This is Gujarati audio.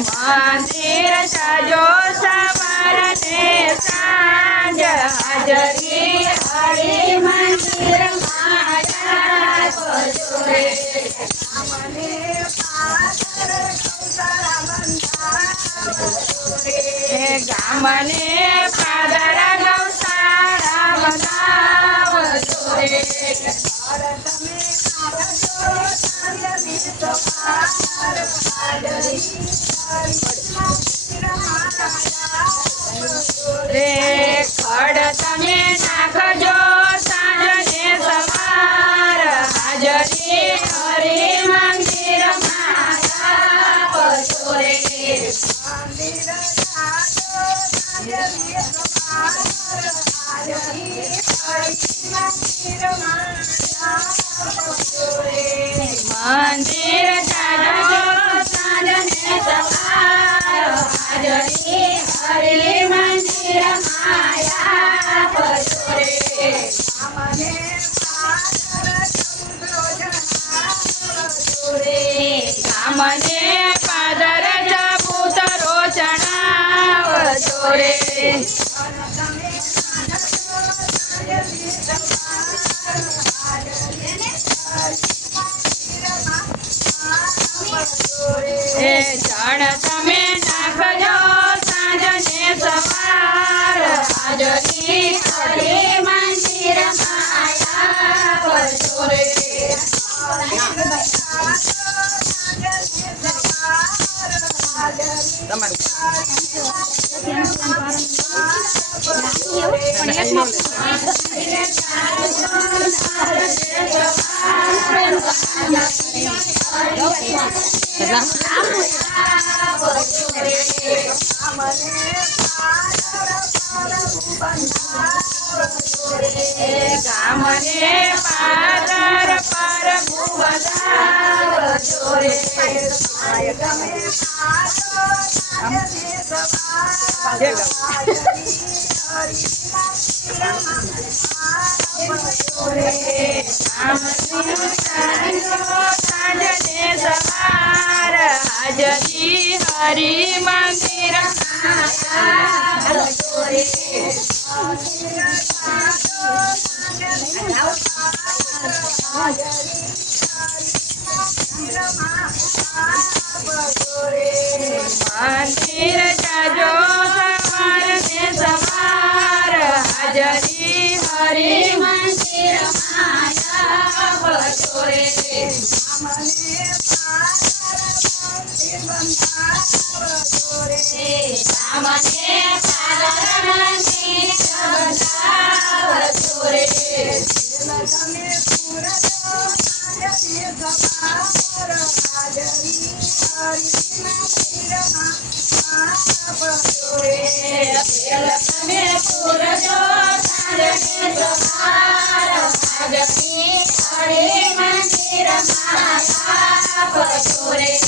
મંદિર સજો સવાર ને સાંજ હાજરી હરી મંદિર માયા ભજો રે ગામને પાદર ગૌશાળા બનાવજો રે રે ખડ તમે નાખજો સાંજને સવાર હાજરી હરી મંદિર માયા ભજો રે મંદિર જાજો સાંજને સવાર હાજરી હરી મંદિર માયા ભજો રે ગામને પાદર ચબૂતરો ચણાવજો રે ચણ તમે નાખજો સાંજને સવાર હાજરી હરી મંદિર માયા ભજો રે ગામને પાદર પર ભુવનાવજો રે સાંજને સવાર હાજરી હરી મંદિર માયા ભજો રે મંદિર જાજો સવાર ને સવાર હાજરી હરી મંદિર માયા ભજો રે હરી મંદિર માયા ભજો રે